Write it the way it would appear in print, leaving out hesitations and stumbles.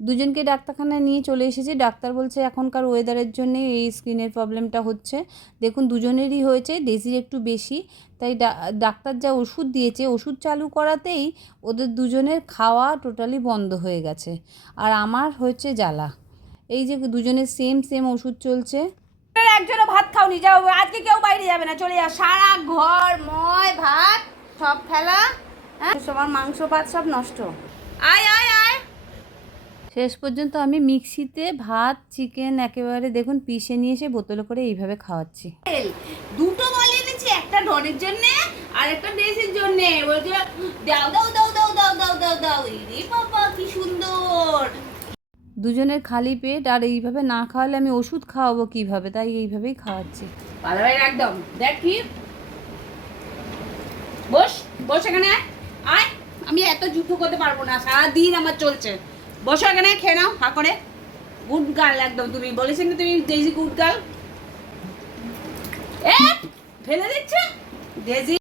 দুজনকে ডাক্তারখানায় নিয়ে চলে এসেছি। ডাক্তার বলছে এখনকার ওয়েদারের জন্যে এই স্কিনের প্রবলেমটা হচ্ছে। দেখুন দুজনেরই হয়েছে, ডেজির একটু বেশি। তাই ডাক্তার যা ওষুধ দিয়েছে, ওষুধ চালু করাতেই ওদের দুজনের খাওয়া টোটালি বন্ধ হয়ে গেছে। আর আমার হচ্ছে জ্বালা, এই যে দুজনের সেম ওষুধ চলছে। একজনও ভাত খাওনি, যাও আজকে কেউ বাইরে যাবে না, চলে যাও। সারা ঘর ময় ভাত সব ফেলা, হ্যাঁ সবার মাংস ভাত সব নষ্ট। আয় আয় আয়। শেষ পর্যন্ত আমি মিক্সিতে ভাত চিকেন একেবারে দেখুন পিষে নিয়ে এসে বোতলে করে এইভাবে খাওয়াচ্ছি। দুটো বল এনেছি, একটা ডনের জন্য আর একটা ড্রেসের জন্য। বলছে দাও দাও দাও দাও দাও দাও দাও দাও। রে বাবা কি সুন্দর। দুজনের খালি পেট, আর এইভাবে না খাওয়ালে আমি ওষুধ খাওয়াবো কিভাবে, তাই এইভাবেই খাওয়াচ্ছি। ভালো ভাই একদম। দেখ কি বস বস এখানে আয়। আমি এত যুদ্ধ করতে পারবো না, সারাদিন আমার চলছে। বসো এখানে, খেয়ে নাও হা করে। গুড গার্ল একদম, তুমি বলেছেন তুমি ডেজি গুড গার্ল। এ ফেলে দিচ্ছে ডেজি।